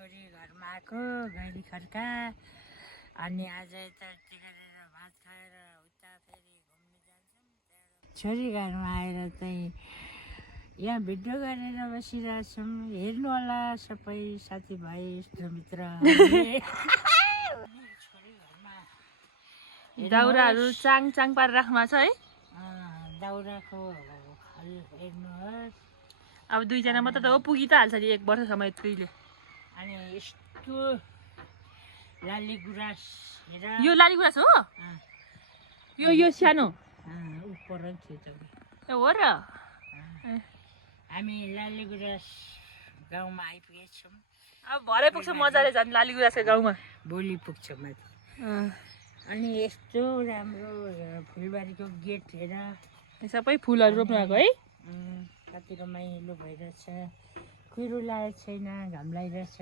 छोरी घरमा आएको गैरी खड्का अनि आज यताउति गरेर भात खाएर उता फेरि घुम्नु जान्छौँ। छोरी घरमा आएर चाहिँ यहाँ भिडियो गरेर बसिरहेछौँ। हेर्नु होला सबै साथीभाइ इष्टमित्र। छोरी घरमा दाउराहरू चाङ चाङ पारेर राख्नु छ है। दाउराको हेर्नुहोस्। अब दुईजना मात्र त हो, पुगी त हाल्छ नि 1 वर्षसम्म यत्रीले। अनि यस्तो लाली गुराँस हेर। यो लाली गुराँस हो? यो सानो उपर थियो हो र। हामी लाली गुराँस गाउँमा आइपुगेछौँ। अब भरे पुग्छ मजाले झन् लाली गुराँसको गाउँमा। भोलि पुग्छ माथि। अनि यस्तो राम्रो फुलबारीको गेट हेर। सबै फुलहरू रोप्नु भएको है। कति रमाइलो भइरहेछ। कुहिरो लागेको छैन, घाम लागिरहेछ।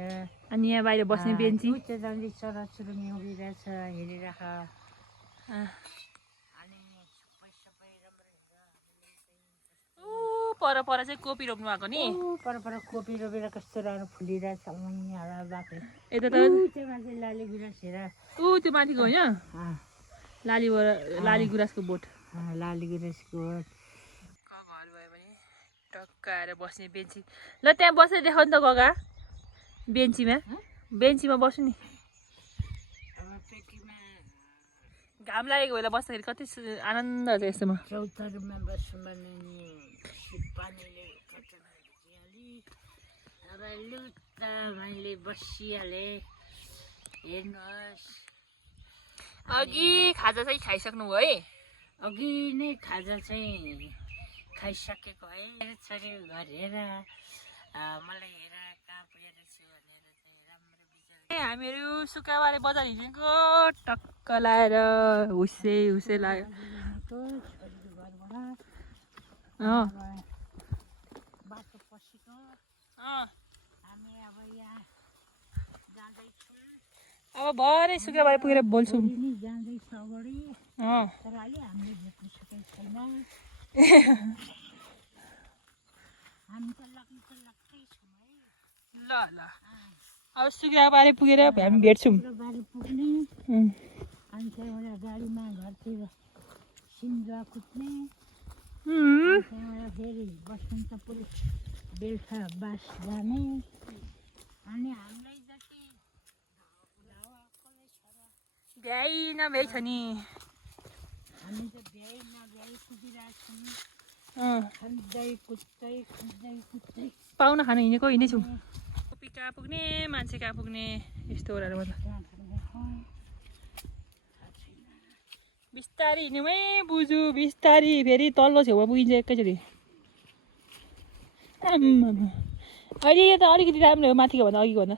अनि यहाँ बाहिर बस्ने बेन्ची जाँदै चराचुरुङ्गी उभिरहेछ, हेरिराख। अनि सबै राम्रो पर पर चाहिँ कोपी रोप्नु भएको नि। पर कोपी रोपेर कस्तो राम्रो फुलिरहेछ। यता त मान्छे लाली गुराँस हेर। त्यो माथिको होइन लाली गुराँसको बोट। लाली गुराँसको बोट। घर भयो भने टक्क आएर बस्ने बेन्ची। ल त्यहाँ बसेर देखाउ नि त गगा। बेन्चीमा बस्नु नि। घाम लागेको बेला बस्दाखेरि कति आनन्द हुन्छ यस्तोमा। चौतारीमा बस्नु भने पानीले अब लुत्त मैले बसिहालेँ। हेर्नुहोस्, अघि खाजा चाहिँ खाइसक्नु भयो है? अघि नै खाजा चाहिँ खाइसकेको है। छोरी घर हेर, मलाई हेर कहाँ पुगेर छु भनेर चाहिँ राम्रो विचार। हामीहरू सुक्खाबारी बजार हिँडेको टक्क लाएर हुसे लाग्यो। बाटो पसेको हामी अब यहाँ जाँदैछौँ। अब भरे सुक्खाबारी पुगेर बोल्छौँ। जाँदैछ अगाडि, तर अलि हामीले भेट्न सकेको छैन। हामी त लाग्दै छौँ है। ल अब सुक्खाबारी पुगेर हामी भेट्छौँ। बारी पुग्ने अनि त्यहाँबाट गाडीमा घरतिर सिन्जुवा कुद्ने। त्यहाँबाट फेरि बसन्तपुर बेलुका बास जाने। अनि हामीलाई जति भ्याइ नभ्याइ छ नि। हामी त भ्याइ नभ्याइ पुगिरहेछौँ। खाँदै कुद्दै पाहुना खानु हिँडेको हिँडेछौँ। कोपी कहाँ पुग्ने, मान्छे कहाँ पुग्ने, यस्तो ओह्रालोमा त बिस्तारी हिँड्यौँ है बुझु, बिस्तारी। फेरि तल्लो छेउमा पुगिन्छ एकैचोटि। अहिले यो त अलिकति राम्रो हो माथिको भन्दा अघिको भन्दा।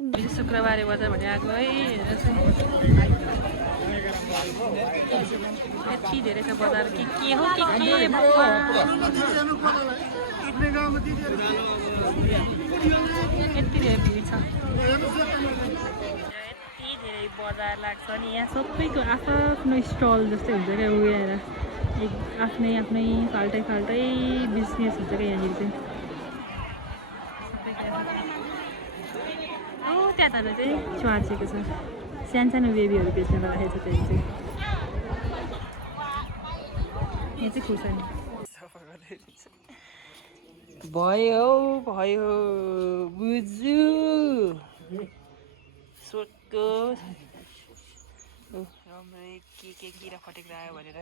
शुक्रबारे बजार भने आएको है। यति धेरै छ बजार। के हो के यति धेरै भिड छ। यति धेरै बजार लाग्छ नि। यहाँ सबैको आफ्नो स्टल जस्तै हुन्छ क्या। उयोएर आफ्नै फाल्टै बिजनेस हुन्छ क्या यहाँनिर चाहिँ। त्यहाँ तल चाहिँ च्वाचेको छ। सानो बेबीहरू बेच्न राखेको छ। त्यहाँ चाहिँ यहाँ चाहिँ खुर्सानी भयो बुझु सोधको राम्रै के किरा फटेको आयो भनेर।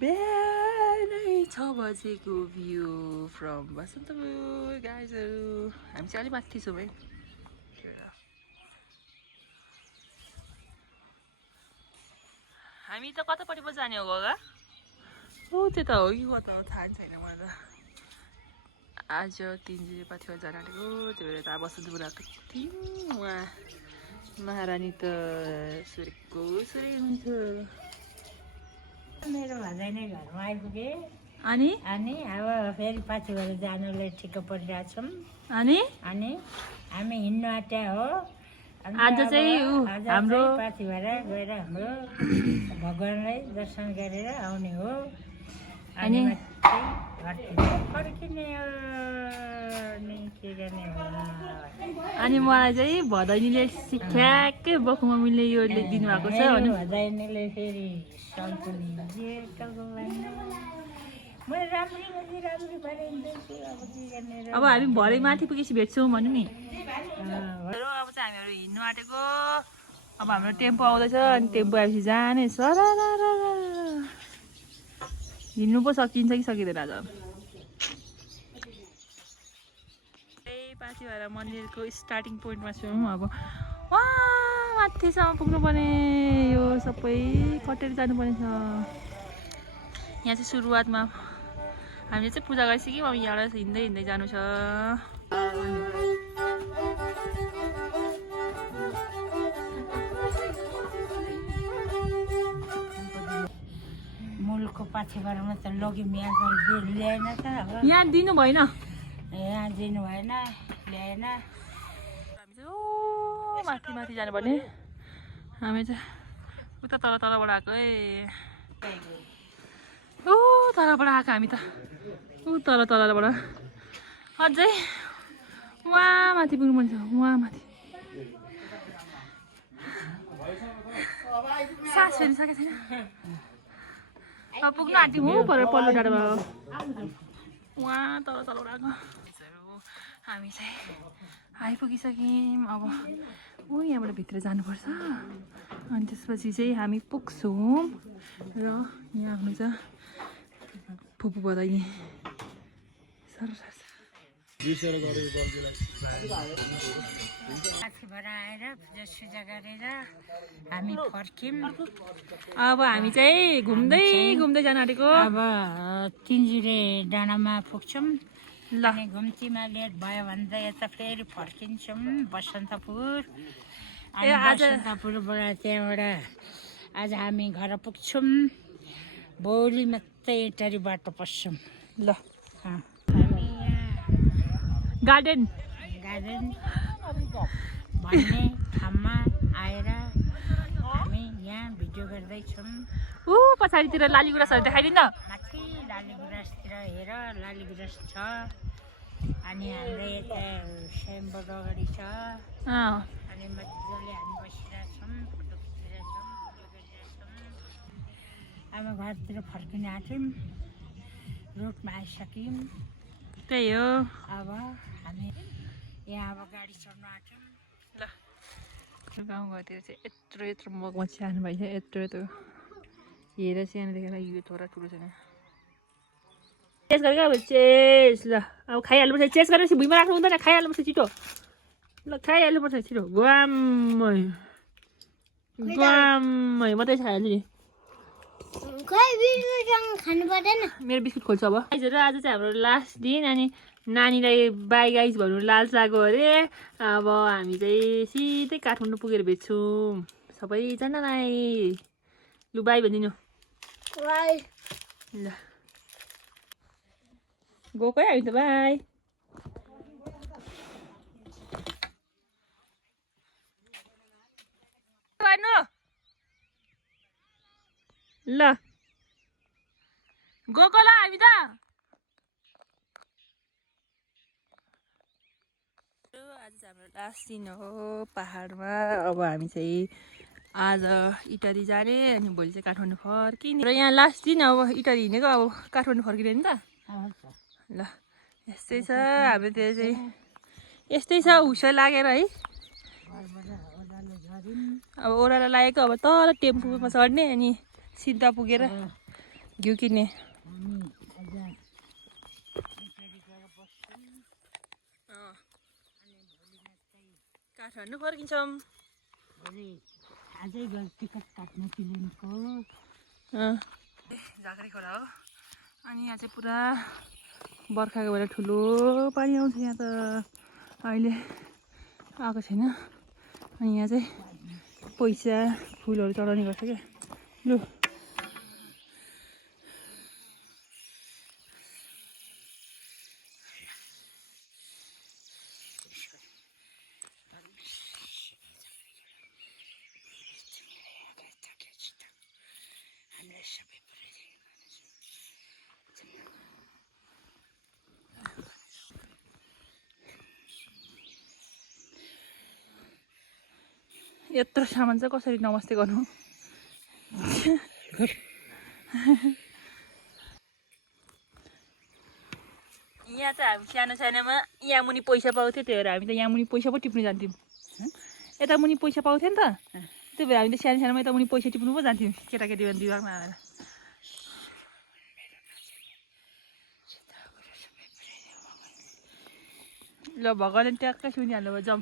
बिहानै 6 बजेको भ्यू फ्रम बसन्तपुर गाइजहरू। हामी चाहिँ अलिक माथि छौँ है। हामी त कतापट्टि पो जाने हो गगा? त्यो त हो कि कता हो थाहा छैन मलाई त। आज 3 पाथिमा जान आँटेको, त्यो भएर त बसन्तपुर आएको थियौँ। उहाँ महारानी त सुरेको सुरे हुन्थ्यो। मेरो भजाइ नै घरमा आइपुगे। अनि अब फेरि पछि भएर जानुलाई ठिक्क परिरहेछौँ। अनि हामी हिँड्नु आँट्या हो। आज चाहिँ हाम्रो पछि भएर गएर हाम्रो भगवानलाई दर्शन गरेर आउने हो। अनि घरतिर फर्किने हो नि के गर्ने होला। अनि मलाई चाहिँ भदैनीले ठ्याक्कै बखु मम्मीले यो लेखिदिनु भएको छ भने भदैनीले फेरि सन्तुली अब हामी भरे माथि पुगेपछि भेट्छौँ भन्नु नि। अब चाहिँ हामीहरू हिँड्नु आँटेको। अब हाम्रो टेम्पो आउँदैछ अनि टेम्पो आएपछि जाने सर हिँड्नु पो सकिन्छ कि सकिँदैन आज। त्यही पाथिभरा मन्दिरको स्टार्टिङ पोइन्टमा छौँ। अब माथिसम्म पुग्नुपर्ने यो सबै कटेर जानुपर्ने छ। यहाँ चाहिँ सुरुवातमा हामीले चाहिँ पूजा गरिसक्यौँ। अब यहाँबाट हिँड्दै हिँड्दै जानु छ। मूलको पाथिभरामा त लग्यौँ यहाँ ल्याएन त अब यहाँ दिनु भएन, यहाँ दिनु भएन ल्याएन। हामी चाहिँ माथि माथि जानुपर्ने। हामी चाहिँ उता तलबाट आएको है। तलबाट आएको हामी त तलबाट अझै वहाँ माथि पुग्नुपर्ने छ। वहाँ माथि सास फेर्नु सकेको छैन। अब पुग्नु आँट्यो हो पल्लो डाँडामा वहाँ तलबाट आएको। हामी चाहिँ आइपुगिसक्यौँ। अब यहाँबाट भित्र जानुपर्छ अनि त्यसपछि चाहिँ हामी पुग्छौँ। र यहाँ हुनुहुन्छ फुपू बधाई पाथिभरा आएर पूजासुजा गरेर हामी फर्क्यौँ। अब हामी चाहिँ घुम्दै घुम्दै जान आँटेको। अब तिनजुरे डाँडामा पुग्छौँ। ल अनि घुम्तीमा लेट भयो भने त यता फेरि फर्किन्छौँ बसन्तपुर। अनि बसन्तपुरबाट त्यहाँबाट आज हामी घर पुग्छौँ। भोलि मात्रै इटरी बाटो पस्छौँ। ल हामी गार्डन गार्डन भन्ने ठाउँमा आएर हामी यहाँ भिडियो गर्दैछौँ। पछाडितिर लाली गुराँसहरू देखाइदिनु न। माथि लाली गुराँसतिर हेर लाली गुराँस छ। अनि हाम्रो यता सेम्बोर्ड अगाडि छ। अनि मजाले हामी बसिरहेछौँ, फोटो खिचिरहेछौँ, भिडियो गरिरहेछौँ। अब घरतिर फर्किन आँट्यौँ। रोडमा आइसक्यौँ। त्यही हो। अब हामी यहाँ अब गाडी चढ्नु आँट्यौँ। ल गाउँघरतिर चाहिँ यत्रो मगमा सानो भाइ छ। यत्रो हेर सानो देखेर यो थोरा ठुलो छैन। चेस गरेको अब चेस। ल अब खाइहाल्नुपर्छ। चेस गरेपछि भुइँमा राख्नु हुँदैन, खाइहाल्नुपर्छ छिटो। ल खाइहाल्नुपर्छ छिटो। ग्वामै मात्रै खाइहाल्छु नि। खानु पर्दैन। मेरो बिस्कुट खोल्छु अब। गाइजहरू आज चाहिँ हाम्रो लास्ट दिन। अनि नानीलाई बाई गाइज भन्नु लाज लाग्यो अरे। अब हामी चाहिँ सिधै काठमाडौँ पुगेर भेट्छौँ सबैजनालाई। लु बाई भनिदिनु। ल गएको है हामी त। बाई। ल गएको ल हामी त। आज चाहिँ हाम्रो लास्ट दिन हो पहाडमा। अब हामी चाहिँ आज इटरी जाने अनि भोलि चाहिँ काठमाडौँ फर्किने। र यहाँ लास्ट दिन अब इटरी हिँडेको अब काठमाडौँ फर्किने नि त। ल यस्तै छ हाम्रोतिर चाहिँ। यस्तै छ हुस्से लागेर है। अब ओह्रालो लागेको। अब तल टेम्पोमा चढ्ने अनि सिधा पुगेर घिउ किन्ने। काठमाडौँ फर्किन्छौँ। आजै टिकट काट्नु प्लेनको। झाँक्री खोला हो। अनि यहाँ चाहिँ पुरा बर्खाको भएर ठुलो पानी आउँछ। यहाँ त अहिले आएको छैन। अनि यहाँ चाहिँ पैसा फुलहरू चढाउने गर्छ क्या। लु यत्रो सामान चाहिँ कसरी नमस्ते गर्नु यहाँ चाहिँ हामी सानो सानोमा यहाँ मुनि पैसा पाउँथ्यो त्यही भएर हामी त यहाँ मुनि पैसा पो टिप्नु जान्थ्यौँ यता मुनि पैसा पाउँथ्यो नि त त्यही भएर हामी त सानो सानोमा यता मुनि पैसा टिप्नु पो जान्थ्यौँ केटाकेटी दिमागमा आएर ल भगवान्ले ट्याक्कै सुनिहाल्नु भयो जम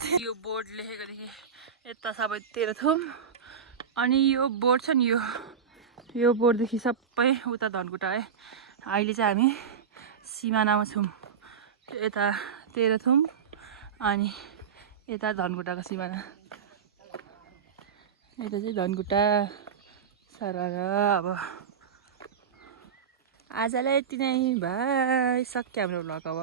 यो बोर्ड लेखेको देखि यता सबै तेह्रथुम अनि यो बोर्ड छ नि यो बोर्डदेखि सबै उता धनकुटा है अहिले चाहिँ हामी सिमानामा छौँ यता तेह्रथुम अनि यता धनकुटाको सिमाना यता चाहिँ धनकुटा सारा अब आजलाई यति नै भाइ सक्यो हाम्रो भ्लग अब